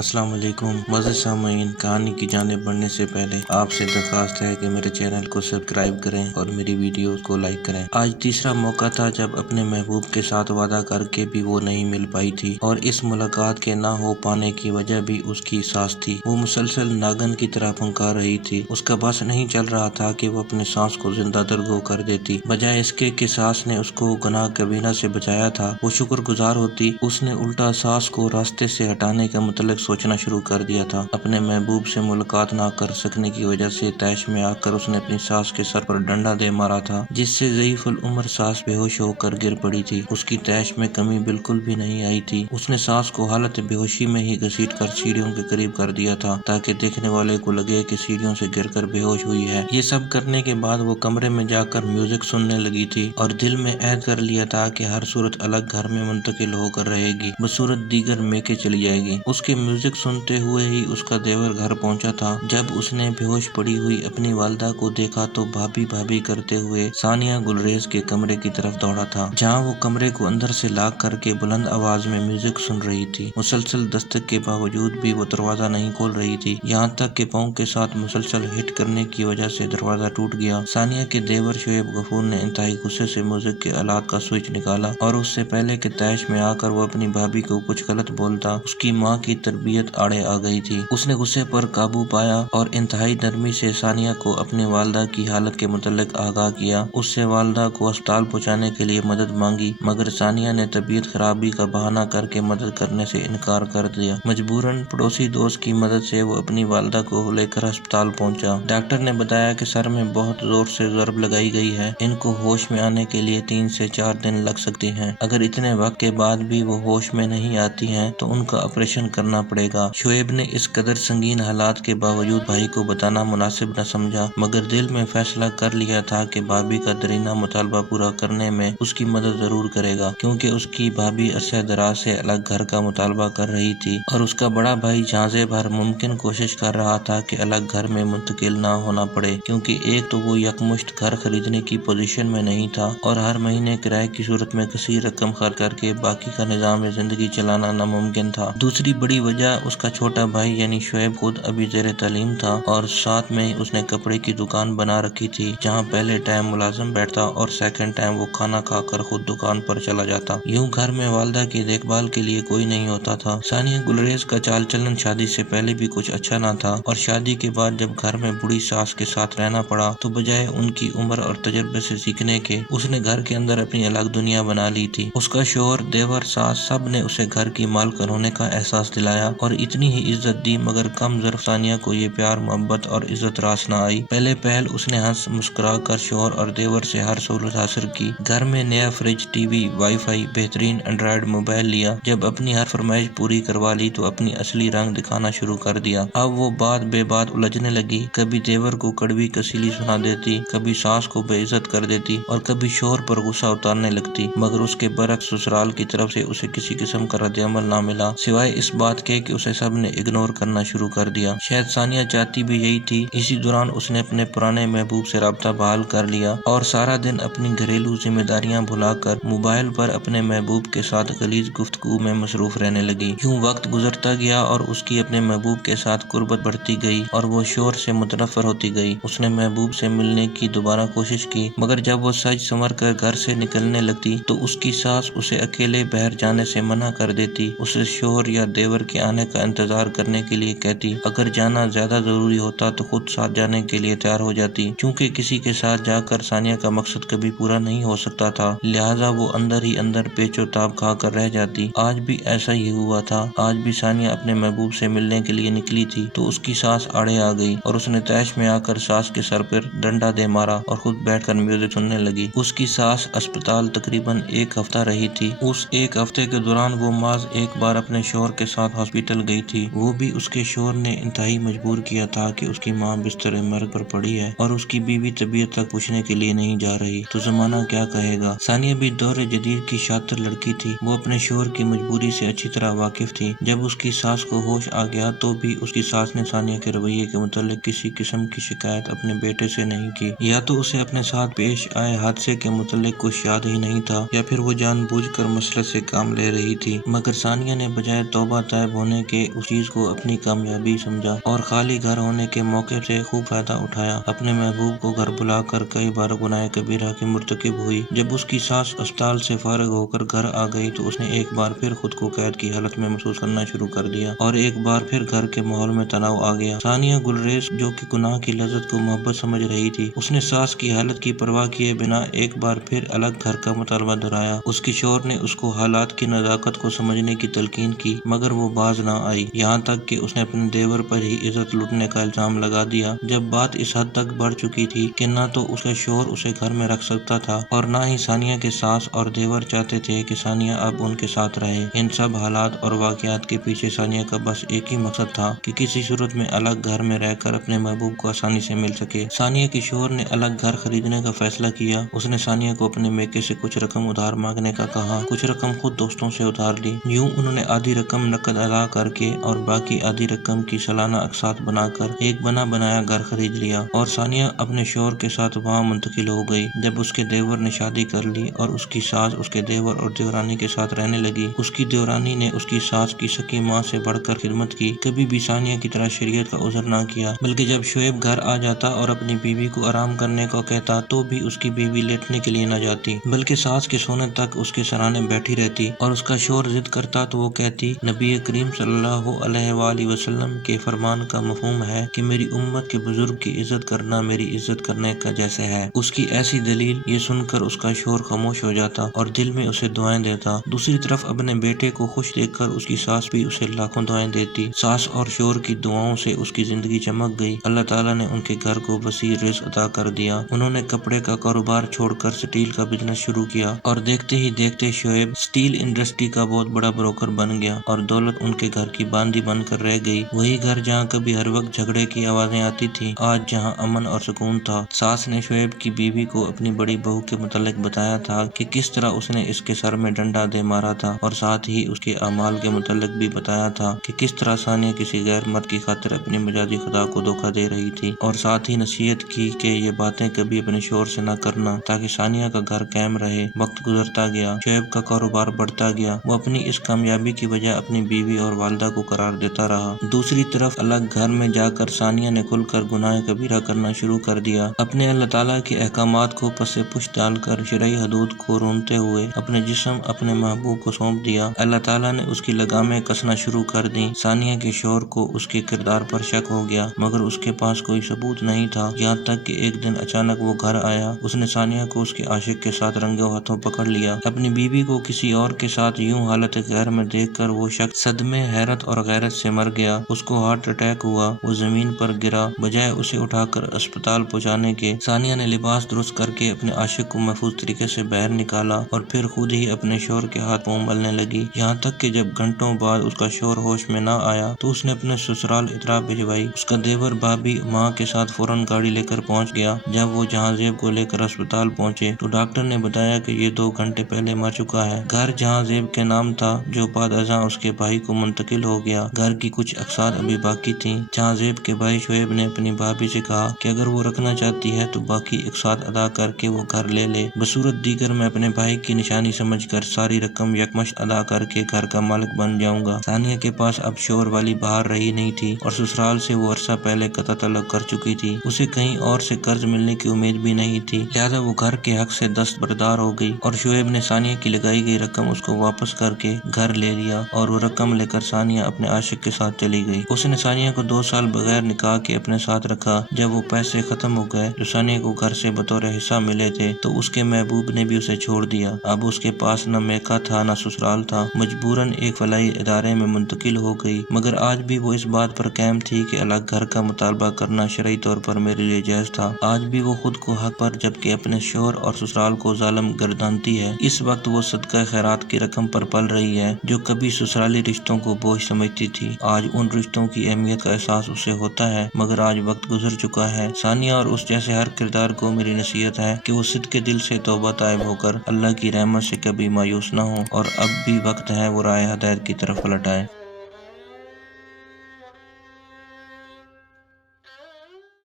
السلام علیکم معزز سامعین، کہانی کی جانب بڑھنے سے پہلے آپ سے درخواست ہے کہ میرے چینل کو سبسکرائب کریں اور میری ویڈیوز کو لائک کریں۔ آج تیسرا موقع تھا جب اپنے محبوب کے ساتھ وعدہ کر کے بھی وہ نہیں مل پائی تھی، اور اس ملاقات کے نہ ہو پانے کی وجہ بھی اس کی سانس تھی۔ وہ مسلسل ناگن کی طرح پھنکار رہی تھی۔ اس کا بس نہیں چل رہا تھا کہ وہ اپنے سانس کو زندہ درگو کر دیتی، بجائے اس کے کہ سانس نے اس کو گناہ کبیرہ سے بچایا تھا۔ وہ شکر گزار ہوتی۔ اس نے الٹا سانس کو راستے سے ہٹانے کا متعلق سوچنا شروع کر دیا تھا۔ اپنے محبوب سے ملاقات نہ کر سکنے کی وجہ سے طیش میں آ کر اس نے اپنی ساس کے سر پر ڈنڈا دے مارا تھا، جس سے ضعیف العمر ساس بے ہوش ہو کر گر پڑی تھی۔ اس کی طیش میں کمی بالکل بھی نہیں آئی تھی۔ اس نے ساس کو حالت بے ہوشی میں ہی گھسیٹ کر سیڑھیوں کے قریب کر دیا تھا تاکہ دیکھنے والے کو لگے کہ سیڑھیوں سے گر کر بے ہوش ہوئی ہے۔ یہ سب کرنے کے بعد وہ کمرے میں جا کر میوزک سننے لگی تھی اور دل میں عہد کر لیا تھا کہ ہر صورت الگ گھر میں منتقل ہو کر رہے گی، بصورت دیگر میکے چلی جائے گی۔ اس کے میوزک سنتے ہوئے ہی اس کا دیور گھر پہنچا تھا۔ جب اس نے بے ہوش پڑی ہوئی اپنی والدہ کو دیکھا تو بھابھی بھابھی کرتے ہوئے ثانیہ گلریز کے کمرے کی طرف دوڑا تھا، جہاں وہ کمرے کو اندر سے لاک کر کے بلند آواز میں میوزک سن رہی تھی۔ مسلسل دستک کے باوجود بھی وہ دروازہ نہیں کھول رہی تھی، یہاں تک کہ پاؤں کے ساتھ مسلسل ہٹ کرنے کی وجہ سے دروازہ ٹوٹ گیا۔ ثانیہ کے دیور شعیب غفور نے انتہائی غصے سے میوزک کے آلات کا سوئچ نکالا، اور اس سے پہلے کہ طیش میں آ کر وہ اپنی بھابھی کو کچھ غلط بولتا، اس کی ماں کی تربیت آڑے آ گئی تھی۔ اس نے غصے پر قابو پایا اور انتہائی نرمی سے ثانیہ کو اپنی والدہ کی حالت کے متعلق آگاہ کیا۔ اس سے والدہ کو ہسپتال پہنچانے کے لیے مدد مانگی، مگر ثانیہ نے طبیعت خرابی کا بہانہ کر کے مدد کرنے سے انکار کر دیا۔ مجبوراً پڑوسی دوست کی مدد سے وہ اپنی والدہ کو لے کر ہسپتال پہنچا۔ ڈاکٹر نے بتایا کہ سر میں بہت زور سے ضرب لگائی گئی ہے، ان کو ہوش میں آنے کے لیے 3 سے 4 دن لگ سکتے ہیں۔ اگر اتنے وقت کے بعد بھی وہ ہوش میں نہیں آتی ہیں تو ان کا آپریشن کرنا پڑے گا۔ شعیب نے اس قدر سنگین حالات کے باوجود بھائی کو بتانا مناسب نہ سمجھا، مگر دل میں فیصلہ کر لیا تھا کہ بھابھی کا درینہ مطالبہ پورا کرنے میں اس کی مدد ضرور کرے گا، کیونکہ اس کی بھابھی عرصہ دراز سے الگ گھر کا مطالبہ کر رہی تھی اور اس کا بڑا بھائی جہاں بھر ممکن کوشش کر رہا تھا کہ الگ گھر میں منتقل نہ ہونا پڑے، کیونکہ ایک تو وہ یکمشت گھر خریدنے کی پوزیشن میں نہیں تھا اور ہر مہینے کرائے کی صورت میں کثیر رقم خرچ کر کے باقی کا نظام زندگی چلانا ناممکن تھا۔ دوسری بڑی وجہ اس کا چھوٹا بھائی یعنی شعیب خود ابھی زیر تعلیم تھا، اور ساتھ میں اس نے کپڑے کی دکان بنا رکھی تھی، جہاں پہلے ٹائم ملازم بیٹھتا اور سیکنڈ ٹائم وہ کھانا کھا کر خود دکان پر چلا جاتا۔ یوں گھر میں والدہ کی دیکھ بھال کے لیے کوئی نہیں ہوتا تھا۔ ثانیہ گلریز کا چال چلن شادی سے پہلے بھی کچھ اچھا نہ تھا، اور شادی کے بعد جب گھر میں بوڑھی ساس کے ساتھ رہنا پڑا تو بجائے ان کی عمر اور تجربے سے سیکھنے کے، اس نے گھر کے اندر اپنی الگ دنیا بنا لی تھی۔ اس کا شوہر، دیور، ساس سب نے اسے گھر کی مالکن ہونے کا احساس دلایا اور اتنی ہی عزت دی، مگر کم ظرف ثانیہ کو یہ پیار، محبت اور عزت راس نہ آئی۔ پہلے پہل اس نے ہنس مسکرا کر شوہر اور دیور سے ہر سہولت حاصل کی۔ گھر میں نیا fridge, T V, wi fi, بہترین اینڈرائیڈ موبائل لیا۔ جب اپنی ہر فرمائش پوری کروا لی تو اپنی اصلی رنگ دکھانا شروع کر دیا۔ اب وہ بات بے بات الجھنے لگی، کبھی دیور کو کڑوی کسیلی سنا دیتی، کبھی ساس کو بے عزت کر دیتی اور کبھی شوہر پر غصہ اتارنے لگتی، مگر اس کے برعکس سسرال کی طرف سے اسے کسی قسم کا رد عمل نہ ملا، سوائے اس بات کے کہ اسے سب نے اگنور کرنا شروع کر دیا۔ شاید ثانیہ چاہتی بھی یہی تھی۔ اسی دوران اس نے اپنے پرانے محبوب سے رابطہ بحال کر لیا اور سارا دن اپنی گھریلو ذمہ داریاں بھلا کر موبائل پر اپنے محبوب کے ساتھ غلیظ گفتگو میں مصروف رہنے لگی۔ یوں وقت گزرتا گیا اور اس کی اپنے محبوب کے ساتھ قربت بڑھتی گئی اور وہ شوہر سے متنفر ہوتی گئی۔ اس نے محبوب سے ملنے کی دوبارہ کوشش کی، مگر جب وہ سج سنور کر گھر سے نکلنے لگتی تو اس کی ساس اسے اکیلے باہر جانے سے منع کر دیتی، اسے شوہر یا دیور کے آنے کا انتظار کرنے کے لیے کہتی، اگر جانا زیادہ ضروری ہوتا تو خود ساتھ جانے کے لیے تیار ہو جاتی۔ چونکہ کسی کے ساتھ جا کر ثانیہ کا مقصد کبھی پورا نہیں ہو سکتا تھا، لہٰذا وہ اندر ہی اندر پیچ و تاب کھا کر رہ جاتی۔ آج بھی ایسا ہی ہوا تھا۔ آج بھی ثانیہ اپنے محبوب سے ملنے کے لیے نکلی تھی تو اس کی ساس آڑے آ گئی اور اس نے طیش میں آ کر ساس کے سر پر ڈنڈا دے مارا اور خود بیٹھ کر میوزک سننے لگی۔ اس کی ساس اسپتال تقریباً 1 ہفتہ رہی تھی۔ اس 1 ہفتے کے دوران وہ محض 1 بار اپنے شوہر کے ساتھ ہاسپٹل گئی تھی، وہ بھی اس کے شوہر نے انتہائی مجبور کیا تھا کہ اس کی ماں بستر مرگ پر پڑی ہے اور اس کی بیوی طبیعت تک پوچھنے کے لیے نہیں جا رہی، تو زمانہ کیا کہے گا۔ ثانیہ بھی دور جدید کی شاطر لڑکی تھی، وہ اپنے شوہر کی مجبوری سے اچھی طرح واقف تھی۔ جب اس کی ساس کو ہوش آ گیا تو بھی اس کی ساس نے ثانیہ کے رویے کے متعلق کسی قسم کی شکایت اپنے بیٹے سے نہیں کی۔ یا تو اسے اپنے ساتھ پیش آئے حادثے کے متعلق کچھ یاد ہی نہیں تھا، یا پھر وہ جان بوجھ کر مسئلے سے کام لے رہی تھی، مگر ثانیہ نے بجائے توبہ طائب ہونے ہونے کے اس چیز کو اپنی کامیابی سمجھا اور خالی گھر ہونے کے موقع سے خوب فائدہ اٹھایا۔ اپنے محبوب کو گھر بلا کر کئی بار گناہ کبیرہ کی مرتکب ہوئی۔ جب اس کی ساس اسپتال سے فارغ ہو کر گھر آ گئی تو اس نے ایک بار پھر خود کو قید کی حالت میں محسوس کرنا شروع کر دیا اور ایک بار پھر گھر کے ماحول میں تناؤ آ گیا۔ ثانیہ گلریز جو کہ گناہ کی لذت کو محبت سمجھ رہی تھی، اس نے ساس کی حالت کی پرواہ کیے بنا ایک بار پھر الگ گھر کا مطالبہ دہرایا۔ اس کے شوہر نے اس کو حالات کی نزاکت کو سمجھنے کی تلقین کی مگر وہ باز نہ آئی، یہاں تک کہ اس نے اپنے دیور پر ہی عزت لوٹنے کا الزام لگا دیا۔ جب بات اس حد تک بڑھ چکی تھی کہ نہ تو اس کا شوہر اسے گھر میں رکھ سکتا تھا اور نہ ہی ثانیہ کے ساس اور دیور چاہتے تھے کہ ثانیہ اب ان کے ساتھ رہے۔ ان سب حالات اور واقعات کے پیچھے ثانیہ کا بس ایک ہی مقصد تھا کہ کسی صورت میں الگ گھر میں رہ کر اپنے محبوب کو آسانی سے مل سکے۔ ثانیہ کے شوہر نے الگ گھر خریدنے کا فیصلہ کیا۔ اس نے ثانیہ کو اپنے میکے سے کچھ رقم ادھار مانگنے کا کہا، کچھ رقم خود دوستوں سے ادھار لی۔ یوں انہوں نے آدھی رقم نقد ادا کر کے اور باقی آدھی رقم کی سالانہ اقساط بنا کر ایک بنا بنایا گھر خرید لیا اور ثانیہ اپنے شوہر کے ساتھ وہاں منتقل ہو گئی۔ جب اس کے دیور نے شادی کر لی اور اس کی ساس اس کے دیور اور دیورانی کے ساتھ رہنے لگی، اس کی دیورانی نے اس کی ساس کی سکی ماں سے بڑھ کر خدمت کی، کبھی بھی ثانیہ کی طرح شریعت کا عذر نہ کیا، بلکہ جب شعیب گھر آ جاتا اور اپنی بیوی کو آرام کرنے کو کہتا تو بھی اس کی بیوی لیٹنے کے لیے نہ جاتی بلکہ ساس کے سونے تک اس کے سرانے بیٹھی رہتی، اور اس کا شوہر ضد کرتا تو وہ کہتی، نبی کریم صلی اللہ علیہ وآلہ وسلم کے فرمان کا مفہوم ہے کہ میری امت کے بزرگ کی عزت کرنا میری عزت کرنے کا جیسے ہے۔ اس کی ایسی دلیل یہ سن کر اس کا شوہر خاموش ہو جاتا اور دل میں اسے دعائیں دیتا۔ دوسری طرف اپنے بیٹے کو خوش دیکھ کر اس کی ساس بھی اسے لاکھوں دعائیں دیتی۔ ساس اور شوہر کی دعاؤں سے اس کی زندگی چمک گئی۔ اللہ تعالیٰ نے ان کے گھر کو وسیع رزق عطا کر دیا۔ انہوں نے کپڑے کا کاروبار چھوڑ کر سٹیل کا بزنس شروع کیا اور دیکھتے ہی دیکھتے شعیب سٹیل انڈسٹری کا بہت بڑا بروکر بن گیا اور دولت ان کے گھر کی باندھی بن کر رہ گئی۔ وہی گھر جہاں کبھی ہر وقت جھگڑے کی آوازیں آتی تھی، آج جہاں امن اور سکون تھا۔ ساس نے شعیب کی بیوی کو اپنی بڑی بہو کے متعلق بتایا تھا کہ کس طرح اس نے اس کے سر میں ڈنڈا دے مارا تھا، اور ساتھ ہی اس کے اعمال کے متعلق بھی بتایا تھا کہ کس طرح ثانیہ کسی غیر مرد کی خاطر اپنی مجازی خدا کو دھوکہ دے رہی تھی، اور ساتھ ہی نصیحت کی کہ یہ باتیں کبھی اپنے شوہر سے نہ کرنا تاکہ ثانیہ کا گھر قائم رہے۔ وقت گزرتا گیا، شعیب کا کاروبار بڑھتا گیا، وہ اپنی اس کامیابی کی وجہ اپنی بیوی اور والدہ کو قرار دیتا رہا۔ دوسری طرف الگ گھر میں جا کر ثانیہ نے کھل کر گناہ کبیرہ کرنا شروع کر دیا۔ اپنے اللہ تعالیٰ کے احکامات کو پس پش ڈال کر شرعی حدود کو رونتے ہوئے اپنے جسم اپنے محبوب کو سونپ دیا۔ اللہ تعالیٰ نے اس کی لگامیں کسنا شروع کر دیں۔ ثانیہ کے شوہر کو اس کے کردار پر شک ہو گیا مگر اس کے پاس کوئی ثبوت نہیں تھا، یہاں تک کہ ایک دن اچانک وہ گھر آیا۔ اس نے ثانیہ کو اس کے عاشق کے ساتھ رنگوں ہاتھوں پکڑ لیا۔ اپنی بیوی کو کسی اور کے ساتھ یوں حالت غیر میں دیکھ کر وہ شخص صدمے، حیرت اور غیرت سے مر گیا۔ اس کو ہارٹ اٹیک ہوا، وہ زمین پر گرا۔ بجائے اسے اٹھا کر اسپتال پہنچانے کے، ثانیہ نے لباس درست کر کے اپنے عاشق کو محفوظ طریقے سے باہر نکالا اور پھر خود ہی اپنے شوہر کے ہاتھ پاؤں ملنے لگی، یہاں تک کہ جب گھنٹوں بعد اس کا شوہر ہوش میں نہ آیا تو اس نے اپنے سسرال اطلاع بھجوائی۔ اس کا دیور بھابھی ماں کے ساتھ فوراً گاڑی لے کر پہنچ گیا۔ جب وہ جہاں زیب کو لے کر اسپتال پہنچے تو ڈاکٹر نے بتایا کہ یہ 2 گھنٹے پہلے مر چکا ہے۔ گھر جہاں زیب کے نام تھا جو بعد ازاں اس کے بھائی کو منتقل ہو گیا۔ گھر کی کچھ اقساط ابھی باقی تھیں۔ جہاں زیب کے بھائی شعیب نے اپنی بھابھی سے کہا کہ اگر وہ رکھنا چاہتی ہے تو باقی اقساط ادا کر کے وہ گھر لے لے، بصورت دیگر میں اپنے بھائی کی نشانی سمجھ کر ساری رقم یکمشت ادا کر کے گھر کا مالک بن جاؤں گا۔ ثانیہ کے پاس اب شوہر والی بہار رہی نہیں تھی اور سسرال سے وہ عرصہ پہلے قطع طلب کر چکی تھی۔ اسے کہیں اور سے قرض ملنے کی امید بھی نہیں تھی، لہذا وہ گھر کے حق سے دستبردار ہو گئی اور شعیب نے ثانیہ کی لگائی گئی رقم اس کو واپس کر کے گھر لے لیا اور وہ رقم لے کر ثانیہ اپنے عاشق کے ساتھ چلی گئی۔ اس نے ثانیہ کو 2 سال بغیر نکاح کے اپنے ساتھ رکھا۔ جب وہ پیسے ختم ہو گئے جو ثانیہ کو گھر سے بطور حصہ ملے تھے تو اس کے محبوب نے بھی اسے چھوڑ دیا۔ اب اس کے پاس نہ میکا تھا نہ سسرال تھا، مجبوراً ایک فلاحی ادارے میں منتقل ہو گئی، مگر آج بھی وہ اس بات پر قائم تھی کہ الگ گھر کا مطالبہ کرنا شرعی طور پر میرے لیے جائز تھا۔ آج بھی وہ خود کو حق پر جبکہ اپنے شوہر اور سسرال کو ظالم گردانتی ہے۔ اس وقت وہ صدقہ خیرات کی رقم پر پل رہی ہے جو کبھی سسرالی رشتوں کو بوجھ سمجھتی تھی، آج ان رشتوں کی اہمیت کا احساس اسے ہوتا ہے، مگر آج وقت گزر چکا ہے۔ ثانیہ اور اس جیسے ہر کردار کو میری نصیحت ہے کہ وہ صدق دل سے توبہ طائب ہو کر اللہ کی رحمت سے کبھی مایوس نہ ہو، اور اب بھی وقت ہے وہ راہ ہدایت کی طرف پلٹ آئے۔